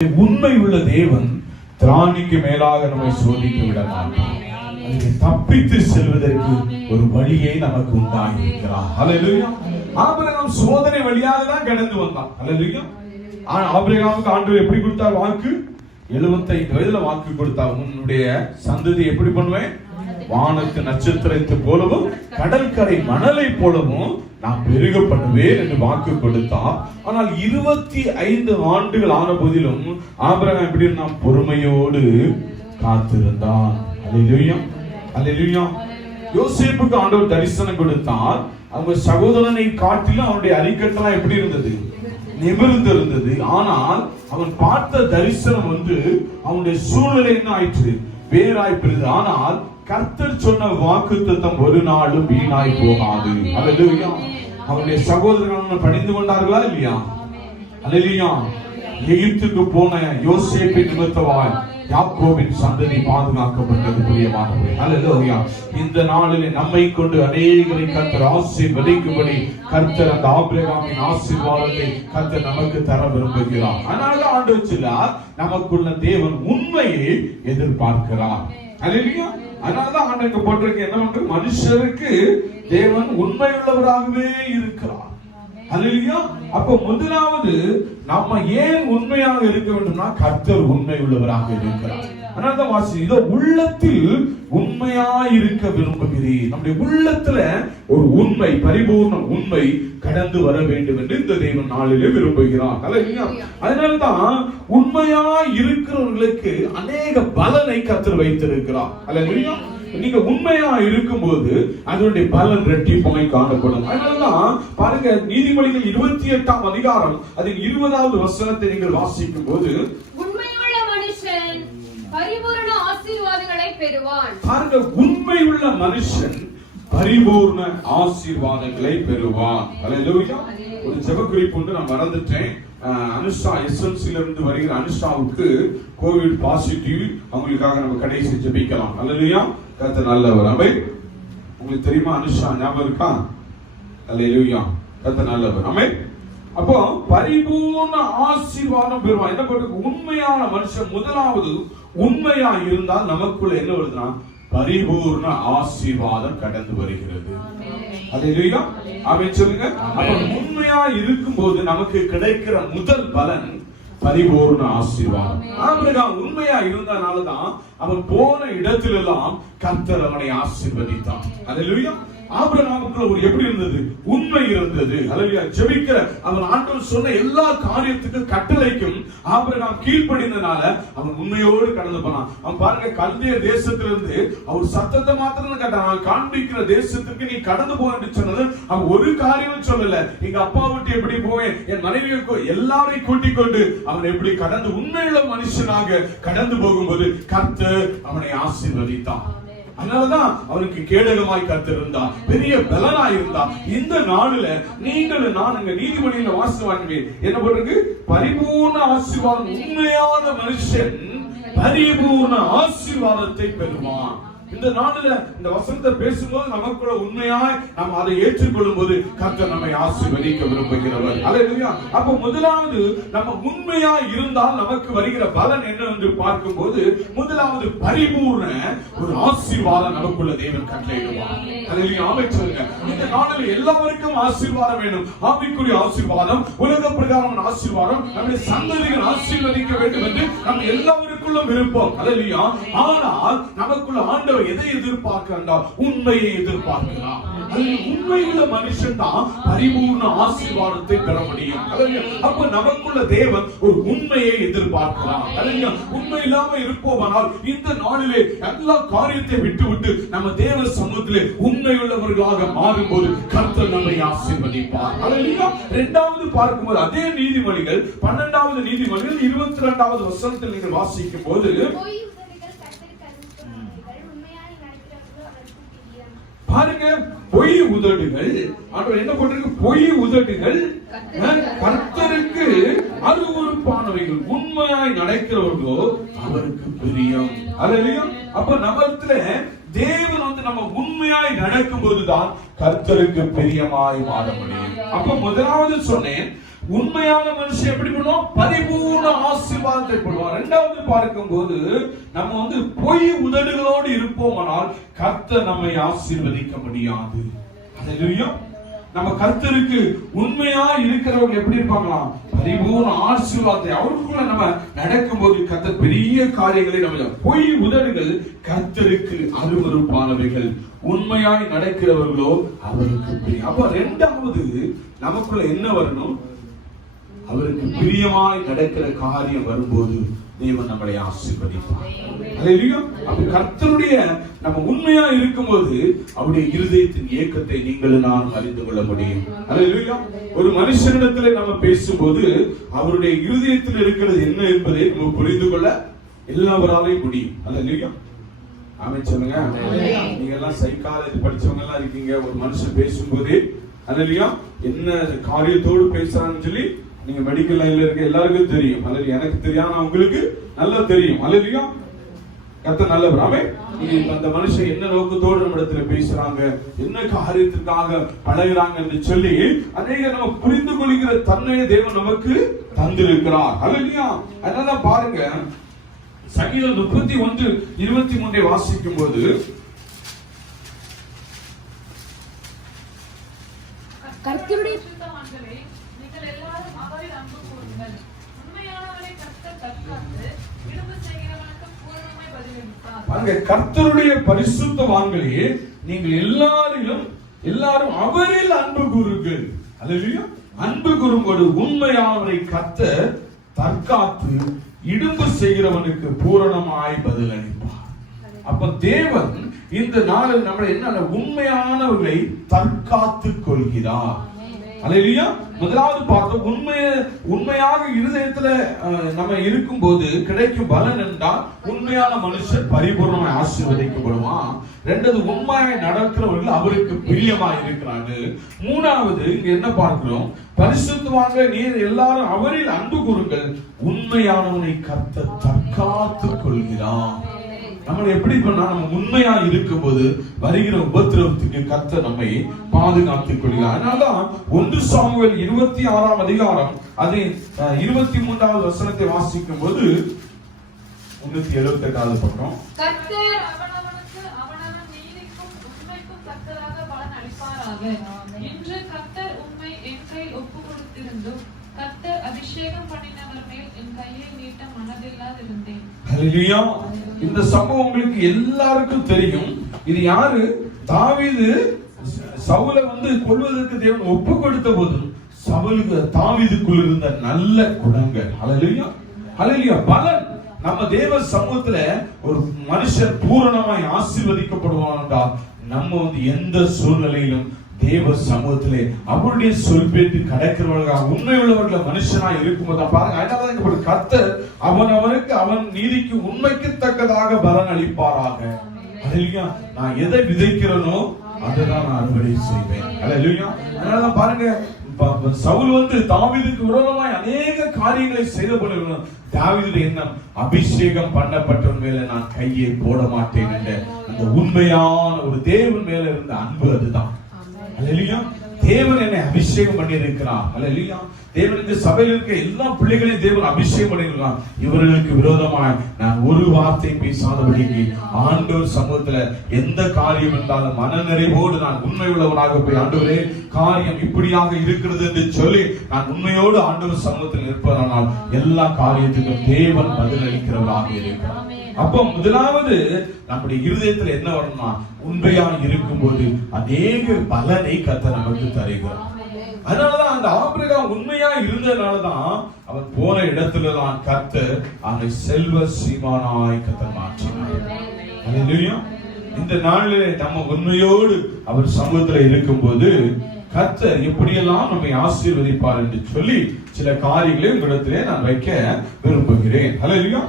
உண்மை உள்ள தேவன் திராணிக்கு மேலாக நம்மை சோதித்து விட மாட்டார். தப்பித்து செல்வதற்கு ஒரு வழியை நமக்கு உண்டாயிருக்கிறார். ஹல்லேலூயா. ஆபிரகாம் சோதனை வழியாக தான் கடந்து வந்தான். ஹல்லேலூயா. ஆபிரகாமுக்கு ஆண்டவர் எப்படி கொடுத்தார் வாக்கு? 75 வயதுல வாக்கு கொடுத்தார். உன்னுடைய சந்ததி எப்படி பண்ணுவேன்? வானத்து நட்சத்திரத்தை போலவும் கடற்கரை மணலை போலவும் நான் பெருக பண்ணுவேன் என்று வாக்கு கொடுத்தார். ஆனால் 25 ஆண்டுகள் ஆன போதிலும் ஆபிரகாம் எப்படி நாம் பொறுமையோடு காத்திருந்தான். அல்லேலூயா, அல்லேலூயா. யோசேப்புக்கு ஆண்டவர் தரிசனம் கொடுத்தார். அவங்க சகோதரனை காட்டிலும் அவனுடைய அரிக்கட்டெல்லாம் எப்படி இருந்தது? நிமிர்ந்து இருந்தது. ஆனால் அவன் பார்த்த தரிசனம் அவனுடைய சூழ்நிலை என்ன ஆயிற்று? வேறாய்ப்பிருது. ஆனால் கர்த்தர் சொன்ன வாக்குத்தத்தம் ஒரு நாளும் வீணாய் போகாது. அல்லேலூயா. அவருடைய சகோதரர்கள் பணிந்து கொண்டார்களா இல்லையா? அல்லேலூயா. எகிப்துக்கு போன யோசேப்பின் நிமித்தமாய் யாக்கோபின் சந்ததி பாதுகாக்கப்பட்டது. பிரியமானவர்களே, அல்லேலூயா. இந்த நாளிலே நம்மை கொண்டு அநேகரை கர்த்தர் ஆசீர்வதிக்கும்படி கர்த்தர் அந்த ஆபிரகாமின் ஆசீர்வாதத்தை கர்த்தர் நமக்கு தர விரும்புகிறார். அதனால ஆண்டவர் சொன்னார், நமக்குள்ள தேவன் உண்மையை எதிர்பார்க்கிறார். அல்லேலூயா. அதனாலதான் ஆண்டவருக்கு போட்டிருக்கு என்ன பண்ற? மனுஷருக்கு தேவன் உண்மையுள்ளவராகவே இருக்கிறார். அல்லேலூயா. அப்ப முதலாவது நம்ம ஏன் உண்மையாக இருக்க வேண்டும்னா கர்த்தர் உண்மை உள்ளவராக இருக்கிறார். அதனாலதான் வாசி, இதோ உள்ளத்தில் உண்மையாய் இருக்க விரும்புகிறேன். நம்முடைய உள்ளத்துல ஒரு உண்மை, பரிபூர்ண உண்மை கடந்து வர வேண்டும் என்று இந்த தேவன் நாளிலே விரும்புகிறார். அல்லேலூயா. அதனால்தான் உண்மையாய் இருக்கிறவர்களுக்கு அநேக பலனை கர்த்தர் வைத்திருக்கிறார். அல்லேலூயா. நீங்க உண்மையா இருக்கும்போது அதனுடைய பலன் இரட்டிப்பாய் காணப்படும். அதனாலதான் பாருங்க, நீதிமொழிகள் 28ஆம் அதிகாரம் அதில் 20வது வசனத்தை நீங்கள் வாசிக்கும் போது, உண்மையுள்ள மனுஷன் பரிபூரண ஆசீர்வாதங்களை பெறுவான். பாருங்க, உண்மையுள்ள மனுஷன் பரிபூர்ண ஆசீர்வாதங்களை பெறுவான். அல்லேலூயா. ஒரு ஜெப குறிப்பு நான் மறந்துட்டேன். அனுஷா எஸ்எல்சில இருந்து வருகிற அனுஷாவுக்கு கோவிட் பாசிட்டிவ். அவங்களுக்காக நம்ம கடைசி ஜெபிக்கலாம். அல்லேலூயா. கர்த்தர் நல்லவர். ஆமென். உங்களுக்கு தெரியுமா அனுஷா? ஞாபகம் இருக்கா? அல்லேலூயா. கர்த்தர் நல்லவர். ஆமென். அப்போ பரிபூர்ண ஆசீர்வாதம் பெறுவான். என்ன பண்ணுறது? உண்மையான மனுஷன் முதலாவது உண்மையா இருந்தால் நமக்குள்ள என்ன வருதுன்னா பரிபூர்ண ஆசீர்வாதம் கடந்து வருகிறது. அல்லேலூயா. ஆமென் சொல்லுங்க. அப்ப உண்மையா இருக்கும்போது நமக்கு கிடைக்கிற முதல் பலன் பரிபூர்ண ஆசீர்வாதம். ஆபிரகாம் உண்மையா இருந்தனாலதான் அவன் போன இடத்திலெல்லாம் கர்த்தர் அவனை ஆசீர்வதித்தான். அல்லேலூயா. ஆபிரகாமுக்குள்ள ஒரு எப்படி இருந்தது? உண்மை இருந்தது. அல்லேலூயா. ஜெபிக்கிற அவன் ஆண்டவர் சொன்ன எல்லா காரியத்துக்கும் கட்டளைக்கும் ஆபிரகாம் கீழ்ப்படிந்தனால அவன் உண்மையோடு கடந்து போனான். அவன் பாருங்க, கல்தேய தேசத்திலிருந்து அவர் சத்தத்தை மாத்திரம் கேட்டான். காண்பிக்கிற தேசத்துக்கு நீ கடந்து போ என்று சொன்னது அவன் ஒரு காரியம் சொல்லல. எங்க அப்பா விட்டு எப்படி போவேன், என் மனைவி எல்லாரையும் கூட்டிக் கொண்டு அவன் எப்படி கடந்து உண்மையுள்ள மனுஷனாக கடந்து போகும்போது கர்த்தர் அவனை ஆசீர்வதித்தான். அதனாலதான் அவனுக்கு கேடகமாய் கர்த்தர் இருந்தார், பெரிய பலனாய் இருந்தார். இந்த நாளில நீங்கள் நான் நீதிமொழியில வாசிவாங்க என்ன போட்டிருக்கு? பரிபூர்ண ஆசீர்வாதம். உண்மையான மனுஷன் பரிபூர்ண ஆசீர்வாதத்தை பெறுவான். இந்த நாளில இந்த வசனத்தை பேசும்போது நமக்குள்ள உண்மையாய் நாம் அதை ஏற்றுக்கொள்ளும் போது கர்த்தர் நம்மை ஆசீர்வதிக்க விரும்புகிறவர். அல்லேலூயா. அப்ப முதலாவது நம்ம உண்மையா இருந்தால் நமக்கு வருகிற பலன் என்ன என்று பார்க்கும்போது முதலாவது பரிபூர்ண ஒரு ஆசீர்வாதம் நமக்குள்ள தேவன் கட்டளையிடுவார். அல்லேலூயா. ஆமென் சொல்லுங்க. இந்த நாளில எல்லாருக்கும் ஆசீர்வாதம் வேணும். ஆவிக்குரிய ஆசீர்வாதம், உலக பிரகாரமான ஆசீர்வாதம், நம்முடைய சந்ததிகள் ஆசீர்வதிக்க வேண்டும் என்று நம்ம எல்லாருக்குள்ள விருப்பம். அல்லேலூயா. ஆனால் நமக்குள்ள ஆண்டவர் எதை எதிர்பார்க்கிறார்? உண்மையை எதிர்பார்க்கிறார். உண்மையுள்ள மனுஷன் தான் பரிபூர்ண ஆசீர்வாதத்தை பெற முடியும். அப்ப நமக்குள்ள தேவன் ஒரு உண்மையை எதிர்பார்க்கிறார். உண்மை இல்லாம இருப்போமானால் இந்த நாளிலே எல்லா காரியத்தை விட்டுவிட்டு நம்ம தேவ சமூகத்திலே உண்மையுள்ளவர்களாக மாறும்போது கர்த்தர் நம்மை ஆசீர்வதிப்பார். இரண்டாவது பார்க்கும்போது அதே நீதிமொழிகள் 12வது நீதிமொழிகள் 22வது வசனத்தில் நீங்கள் வாசிக்கும் போது பாருங்க, பொய் உதடுகள், என்ன பண்றது? பொய் உதடுகள் கர்த்தருக்கு அருவருப்பானவைகள், உண்மையாய் நடக்கிறவர்களோ அவருக்கு பிரியம். அல்லேலூயா. அப்ப நம்மத்துல தேவன் நம்ம உண்மையாய் நடக்கும் போதுதான் கர்த்தருக்கு பிரியமாய் மாற முடியும். அப்ப முதலாவது சொன்னேன், உண்மையான மனுஷன் எப்படி பண்ணுவான்? பரிபூர்ண ஆசீர்வாதத்தை பண்ணுவான். இரண்டாவது பார்க்கும்போது நம்ம வந்து பொய் உதடுகளோடு இருப்போமானால் கர்த்தர் நம்மை ஆசீர்வதிக்க முடியாது. ஹல்லேலூயா. நம்ம கர்த்தருக்கு உண்மையா இருக்கிறவங்க எப்படி இருப்பாங்களா? பரிபூர்ண ஆசீர்வாதத்தை அவருக்குள்ள நம்ம நடக்கும்போது கர்த்தர் பெரிய காரியங்களை நம்ம. பொய் உதடுகள் கர்த்தருக்கு அருவருப்பானவைகள், உண்மையாய் நடக்கிறவர்களோ அவருக்கு பிரியம். அப்ப இரண்டாவது நமக்குள்ள என்ன வரணும்? அவருக்கு பிரியமாய் நடக்கிற காரியம் வரும்போது தேவன் நம்மளை ஆசீர்வதிப்பார். ஹல்லேலூயா. அப்ப கர்த்தருடைய நம்ம உண்மையா இருக்கும்போது அவருடைய இருதயத்தின் ஏக்கத்தை நீங்களும் நான் அறிந்து கொள்ள முடியும். ஹல்லேலூயா. ஒரு மனுஷனிடத்துல நம்ம பேசும்போது அவருடைய இருதயத்தில் இருக்கிறது என்ன என்பதை நம்ம புரிந்து கொள்ள எல்லாவராலையும் முடியும். ஹல்லேலூயா. ஆமென் சொல்லுங்க. நீங்க எல்லாம் சைக்காலஜி படிச்சவங்க எல்லாம் இருக்கீங்க. ஒரு மனுஷன் பேசும்போது ஹல்லேலூயா என்ன காரியத்தோடு பேசுறான்னு சொல்லி நீங்க மெடிக்கல் லைன்ல இருக்க எல்லாருக்கும் தெரியும். அல்லது எனக்கு தெரியாம உங்களுக்கு நல்லா தெரியும். அல்லையா? கர்த்தர் நல்லவர். ஆமென். அந்த மனுஷன் என்ன நோக்கத்தோடு நம்ம இடத்துல பேசுறாங்க, என்ன காரியத்திற்காக பழகுறாங்க என்று சொல்லி அநேக நம்ம புரிந்து கொள்கிற தன்மையை தேவன் நமக்கு தந்திருக்கிறார். அல்லையா? அதனால பாருங்க, சங்கீதம் 31:23 வாசிக்கும் போது கர்த்தருடைய கர்த்தருடைய பரிசுத்தவான்களே நீங்கள் எல்லாரும் அவரில் அன்பு கூறுங்கள். அல்லேலூயா. அன்பு கூறும்போது உண்மையானவரை கர்த்தர் தற்காத்து இடும்பு செய்கிறவனுக்கு பூரணமாய் பதிலளிப்பார். அப்ப தேவன் இந்த நாளில் நம்மளை என்ன உண்மையானவர்களை தற்காத்து கொள்கிறார். அல்லேலூயா. முதலாவது பார்த்தோம், உண்மையாக இருதயத்துல நம்ம இருக்கும் போது கிடைக்கும் பலன் என்றால் உண்மையான மனுஷன் பரிபூர்ணமாய் ஆசீர்வதிக்கப்படுவான். இரண்டாவது, உண்மையாய் நடக்கிறவர்கள் அவருக்கு பிரியமாய் இருக்கிறாங்க. மூணாவது இங்க என்ன பார்க்கிறோம்? பரிசுத்தவான்களே நீர் எல்லாரும் அவரில் அன்பு கூறுங்கள், உண்மையானவனை கர்த்தர் தற்காத்து கொள்கிறான். நம்ம எப்படி பண்ணா நம்ம உண்மையா இருக்கும் போது வருகிற உபத்திரவத்துக்கு கர்த்தர் நம்மை பாதுகாத்துக் கொள்கிறார். அதனால்தான் 1 சாமுவேல் 26ஆம் அதிகாரம் அது 23வது வசனத்தை வாசிக்கும் போது 178வது பக்கம், கர்த்தர் அவனவனுக்கு அவனவன் நீதிக்கும் உண்மைக்கும் தக்கதாக பலன் அளிப்பாராக. இன்று கர்த்தர் உண்மை என் கையில் ஒப்பு கொடுத்திருந்தும் கர்த்தர் அபிஷேகம் பண்ணினவர் மேல் என் கையை நீட்ட மனதில்லாதிருந்தேன். ஹல்லேலூயா. இந்த சம்பவம் உங்களுக்கு எல்லாருக்கும் தெரியும். இது யாரு? தாவீது சவுலை கொல்வதற்கு தேவன் ஒப்பு கொடுத்த போது சவுலுக்கு தாவீதுக்குள் இருந்த நல்ல குணங்கள். ஹல்லேலூயா. ஹல்லேலூயா. பலன் நம்ம தேவ சமூகத்துல ஒரு மனுஷன் பூரணமாய் ஆசீர்வதிக்கப்படுவான் என்றால் நம்ம எந்த சூழ்நிலையிலும் தேவ சமூகத்திலே அவருடைய சொல் பேட்டு கடக்கிறவர்களாக உண்மை உள்ளவர்கள மனுஷனா இருக்கும்போது பாருங்க, அதனால கர்த்தர் அவனுக்கு அவன் நீதிக்கு உண்மைக்கு தக்கதாக பலன் அளிப்பாராக. அல்லேலூயா. நான் எதை விதைக்கிறேனோ அதுதான் நான் அறுவடை செய்வேன். அல்லேலூயா. அதனால பாருங்க, சவுல் தாவீதுக்கு விரோதமாய் அநேக காரியங்களை செய்த போல தாவீதுடைய எண்ணம், அபிஷேகம் பண்ணப்பட்டவன் மேல நான் கையை போட மாட்டேன் என்ற அந்த உண்மையான ஒரு தேவன் மேல இருந்த அன்பு அதுதான். அல்லேலூயா. தேவன் என்னை அபிஷேகம் பண்ணி இருக்கிறார். அல்லேலூயா. தேவனுக்கு சபையில் இருக்க எல்லா பிள்ளைகளையும் தேவன் அபிஷேகம் பண்ணி இருக்கிறார். இவர்களுக்கு விரோதமாய் நான் ஒரு வார்த்தை பேசாதபடிக்கு ஆண்டவர் சமூகத்துல எந்த காரியம் என்றாலும் மன நிறைவோடு நான் உண்மை உள்ளவனாக போய், ஆண்டவரே காரியம் இப்படியாக இருக்கிறது என்று சொல்லி நான் உண்மையோடு ஆண்டவர் சமூகத்தில் இருப்பதனால் எல்லா காரியத்துக்கும் தேவன் பதில் அளிக்கிறவராக இருக்கிறார். அப்போ முதலாவது நம்முடைய இருதயத்தில் என்ன வரணும்னா, உண்மையா இருக்கும் போது அநேக பலனை கர்த்தர் நமக்கு தருகிறார். அதனாலதான் அந்த ஆபிரகாம் உண்மையா இருந்ததுனாலதான் அவன் போன இடத்துலதான் கர்த்தர் அவனை செல்வ சீமானாய் கர்த்தர் மாற்றினார். அல்லேலூயா. இந்த நாளிலே நம்ம உண்மையோடு அவர் சமூகத்துல இருக்கும் போது கர்த்தர் எப்படியெல்லாம் நம்மை ஆசீர்வதிப்பார் என்று சொல்லி சில காரியங்களை உங்களிடத்திலே நான் வைக்க விரும்புகிறேன். அல்லேலூயா.